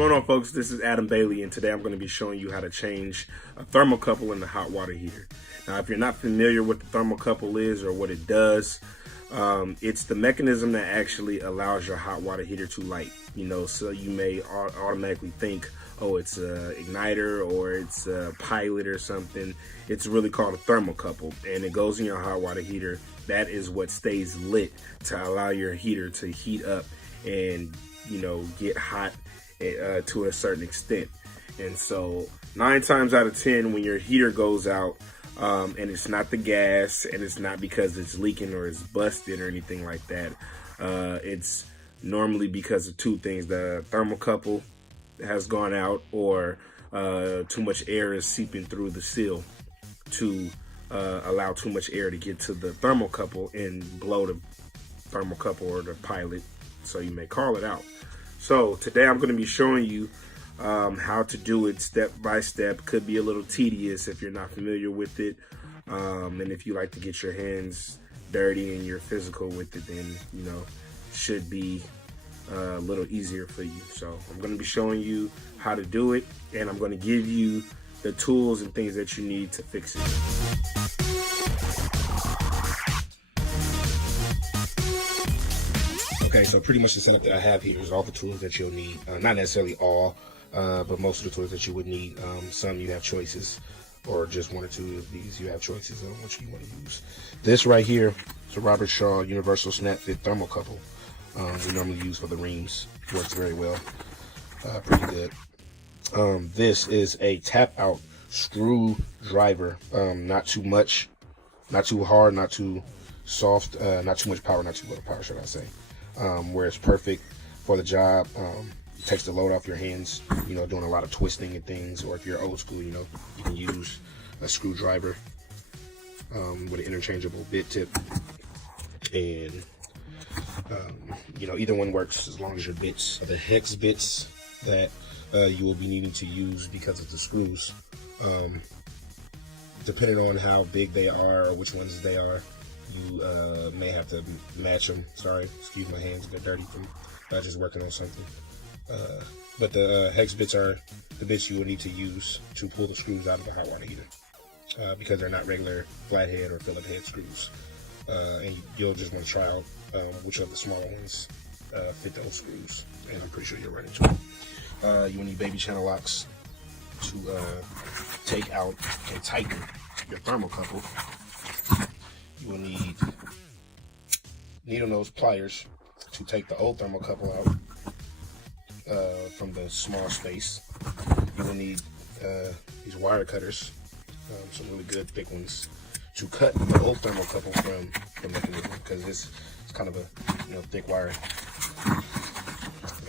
going on, folks? This is Adam Bailey, and today I'm going to be showing you how to change a thermocouple in the hot water heater. Now, if you're not familiar with the thermocouple is or what it does, it's the mechanism that actually allows your hot water heater to light. So you may automatically think, oh, it's an igniter or it's a pilot or something. It's really called a thermocouple, and it goes in your hot water heater. That is what stays lit to allow your heater to heat up and get hot to a certain extent. And so 9 times out of 10, when your heater goes out, and it's not the gas, and it's not because it's leaking or it's busted or anything like that, it's normally because of 2 things: the thermocouple has gone out, or too much air is seeping through the seal to allow too much air to get to the thermocouple and blow the thermocouple or the pilot, so you may call it out. So today I'm going to be showing you how to do it step by step. Could be a little tedious if you're not familiar with it, and if you like to get your hands dirty and you're physical with it, then should be a little easier for you. So I'm going to be showing you how to do it, and I'm going to give you the tools and things that you need to fix it. Okay, so pretty much the setup that I have here is all the tools that you'll need. Not necessarily all, but most of the tools that you would need. Some you have choices, or just 1 or 2 of these you have choices on which you want to use. This right here is a Robertshaw Universal Snap Fit Thermocouple. We normally use for the reams. Works very well. Pretty good. This is a tap out screwdriver. Not too much, not too hard, not too soft, not too much power, not too little power, should I say. Where it's perfect for the job. It takes the load off your hands, doing a lot of twisting and things. Or if you're old school, you can use a screwdriver with an interchangeable bit tip. And either one works as long as your bits are the hex bits that you will be needing to use because of the screws. Depending on how big they are or which ones they are, you may have to match them. Sorry, excuse my hands, they're dirty from just working on something. But the hex bits are the bits you will need to use to pull the screws out of the hot water heater, because they're not regular flathead or Phillips head screws. And you'll just want to try out which of the smaller ones fit those screws, and I'm pretty sure you'll run into them. You will need baby channel locks to take out and tighten your thermocouple. You will need needle nose pliers to take the old thermocouple out from the small space. You will need these wire cutters, some really good thick ones, to cut the old thermocouple from the mechanism, because this is kind of a thick wire.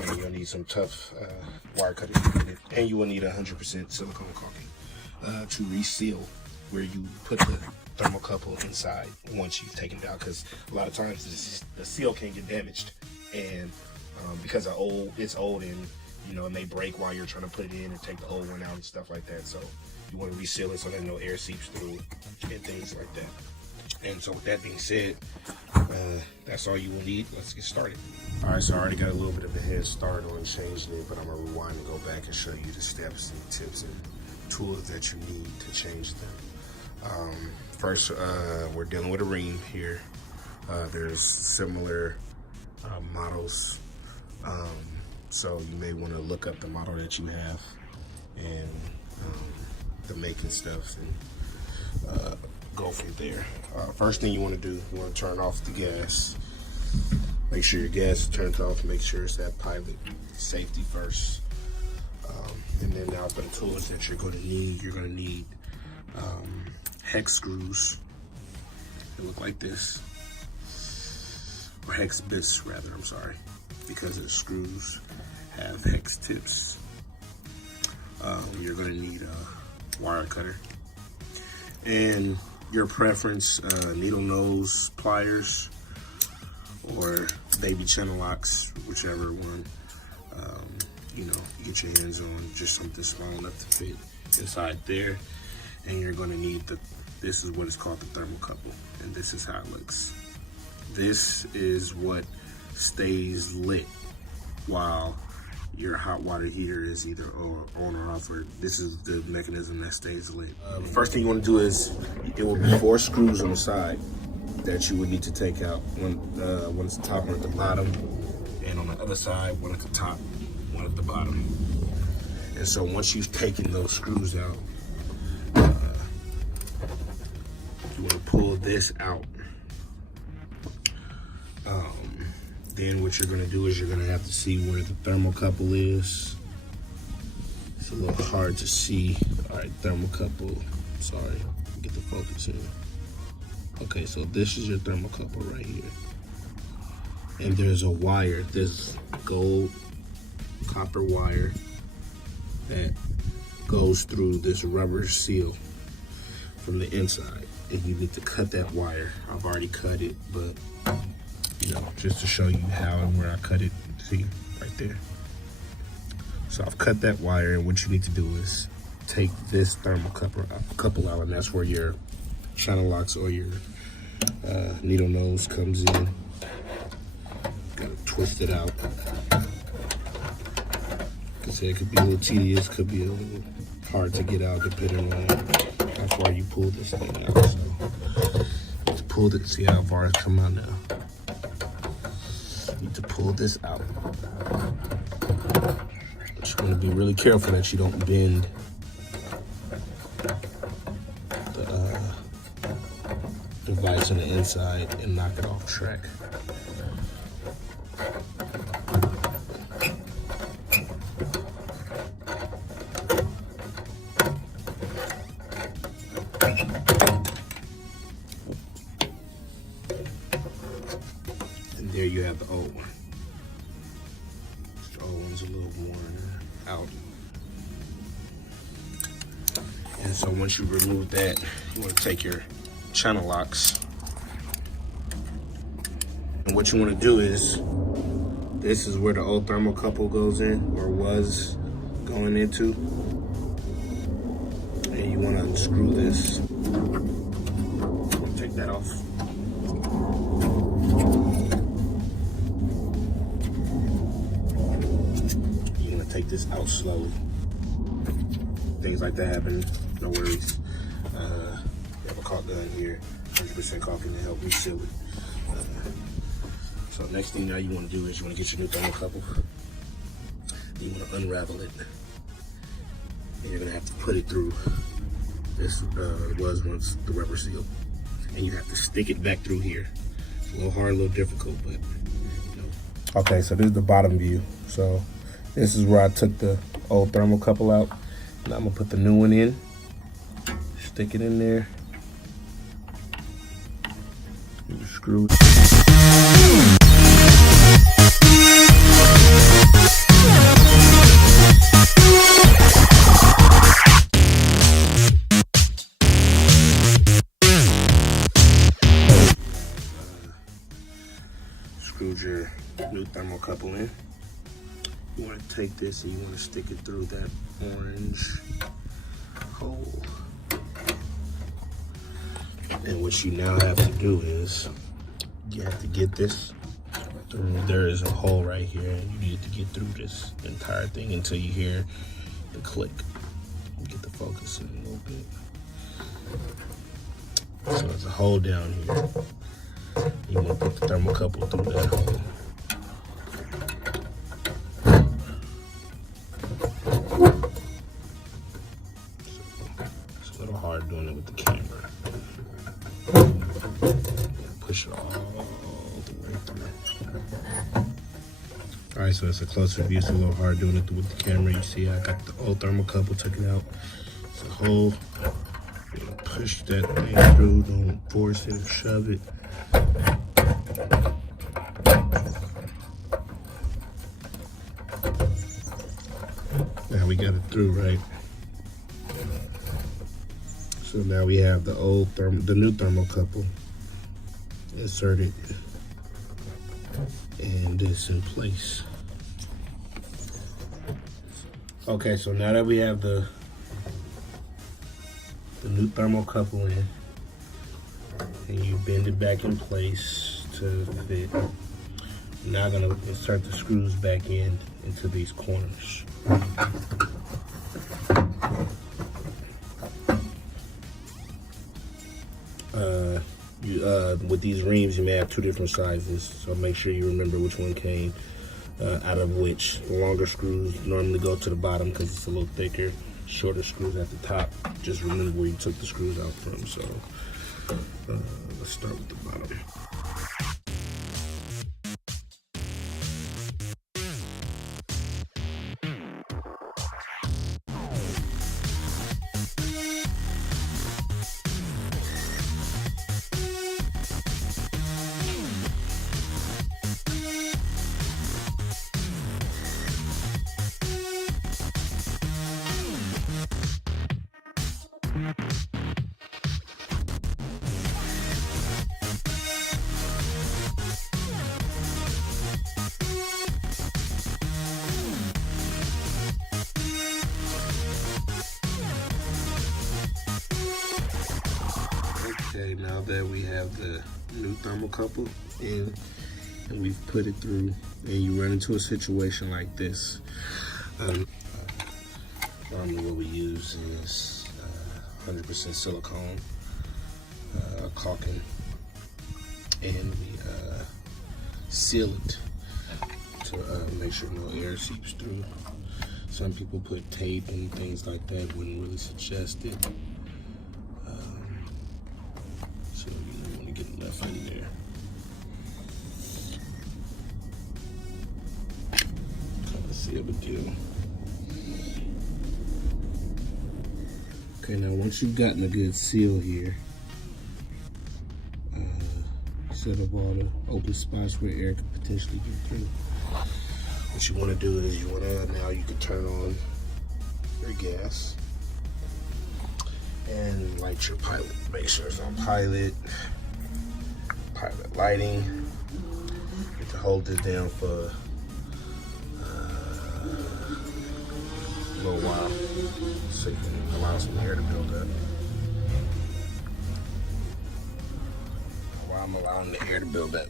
And you'll need some tough wire cutters to get it. And you will need 100% silicone caulking to reseal where you put the thermocouple inside once you've taken it out, because a lot of times the seal can get damaged, and because it's old, and it may break while you're trying to put it in and take the old one out and stuff like that. So you want to reseal it so that no air seeps through and things like that. And so with that being said, that's all you will need. Let's get started. All right, so I already got a little bit of a head start on changing it, but I'm gonna rewind and go back and show you the steps and tips and tools that you need to change them. First, we're dealing with a ream here. There's similar models, so you may want to look up the model that you have and the make and stuff, and go from there. First thing you want to do, you want to turn off the gas. Make sure your gas is turned off. Make sure it's that pilot safety first. And then now for the tools that you're going to need, you're going to need hex screws. They look like this, or hex bits rather, I'm sorry, because the screws have hex tips. You're going to need a wire cutter, and your preference, needle nose pliers or baby channel locks, whichever one you get your hands on, just something small enough to fit inside there. And you're going to need this is what is called the thermocouple, and this is how it looks. This is what stays lit while your hot water heater is either on or off, or this is the mechanism that stays lit. First thing you want to do is, it will be 4 screws on the side that you would need to take out. One at the top, one at the bottom, and on the other side, one at the top, one at the bottom. And so once you've taken those screws out, you want to pull this out. Then what you're going to do is you're going to have to see where the thermocouple is. It's a little hard to see. All right, thermocouple. Sorry, get the focus in. Okay, so this is your thermocouple right here. And there's a wire, this gold copper wire that goes through this rubber seal from the inside. And you need to cut that wire. I've already cut it, but you know, just to show you how and where I cut it. See, right there. So I've cut that wire, and what you need to do is take this thermocouple out, and that's where your channel locks or your needle nose comes in. Gotta twist it out. Like I said, it could be a little tedious, could be a little hard to get out depending on how far you pull this thing out. So let's pull it, see how far it's come out now. Need to pull this out. But you want to be really careful that you don't bend the device on the inside and knock it off track. And there you have the old one. The old one's a little worn out. And so once you remove that, you want to take your channel locks. And what you want to do is, this is where the old thermocouple goes in, or was going into. And you want to unscrew this. Take that off. You want to take this out slowly. Things like that happen, no worries. We have a caulk gun here, 100% caulking to help reseal it. So next thing now you want to do is you want to get your new thermocouple. You want to unravel it. And you're going to have to put it through this was once the rubber seal. And you have to stick it back through here. It's a little hard, a little difficult, but you know. Okay, so this is the bottom view. So this is where I took the old thermocouple out. Now I'm gonna put the new one in. Stick it in there. You screw it. Screwed your new thermocouple in. You want to take this and you want to stick it through that orange hole. And what you now have to do is, you have to get this through. There is a hole right here, and you need to get through this entire thing until you hear the click. Get the focus in a little bit. So there's a hole down here. You want to put the thermocouple through that hole. It's a little hard doing it with the camera. Push it all the way through. All right, so it's a closer view. It's a little hard doing it with the camera. You see, I got the old thermocouple taken out. It's a hole. You know, push that thing through. Don't force it or shove it. Now we got it through, right? So now we have the new thermocouple inserted and this in place. Okay, so now that we have the new thermocouple in, and you bend it back in place to fit, Now I'm gonna insert the screws back into these corners. With these reams, you may have two different sizes, so make sure you remember which one came out of which. The longer screws normally go to the bottom because it's a little thicker. Shorter screws at the top. Just remember where you took the screws out from. So let's start with the bottom. Okay, now that we have the new thermocouple in and we've put it through, and you run into a situation like this, normally what we use is 100% silicone caulking, and we seal it to make sure no air seeps through. Some people put tape and things like that. Wouldn't really suggest it. So you don't want to get left in there. Kind of seal the deal. Okay, now once you've gotten a good seal here, set up all the open spots where air could potentially get through. What you want to do is now you can turn on your gas and light your pilot. Make sure it's on pilot lighting. You have to hold this down for a little while so you can allow some air to build up. While I'm allowing the air to build up,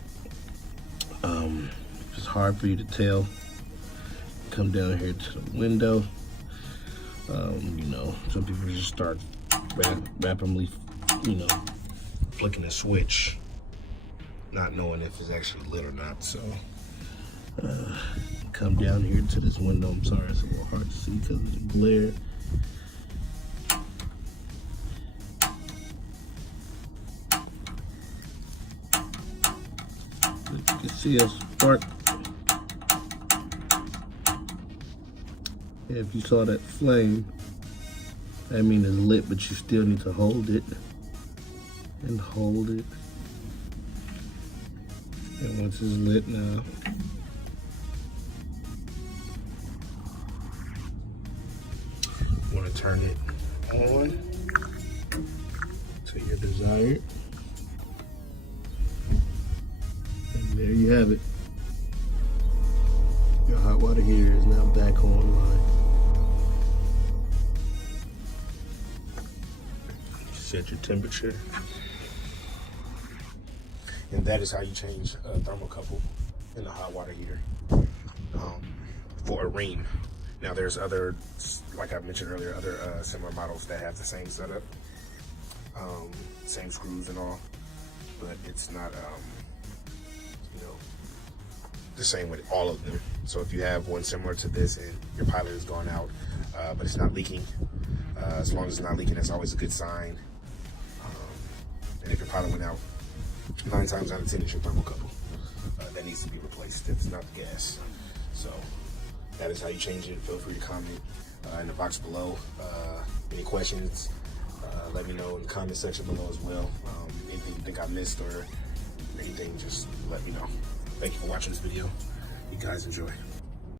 if it's hard for you to tell, come down here to the window. You know, some people just start randomly, flicking a switch, not knowing if it's actually lit or not. So come down here to this window. I'm sorry, it's a little hard to see because of the glare. You can see a spark. If you saw that flame, that means it's lit, but you still need to hold it and hold it. And once it's lit now, you want to turn it on to your desired. And there you have it. Your hot water heater is now back online. Set your temperature. And that is how you change a thermocouple in a hot water heater for a ream. Now there's other, like I mentioned earlier, other similar models that have the same setup, same screws and all, but it's not the same with all of them. So if you have one similar to this and your pilot is going out, but it's not leaking, as long as it's not leaking, that's always a good sign. And if your pilot went out, 9 times out of 10 it's your thermocouple that needs to be replaced. It's not the gas. So that is how you change it. Feel free to comment in the box below. Any questions, let me know in the comment section below as well. Anything you think I missed or anything, just let me know. Thank you for watching this video. You guys enjoy.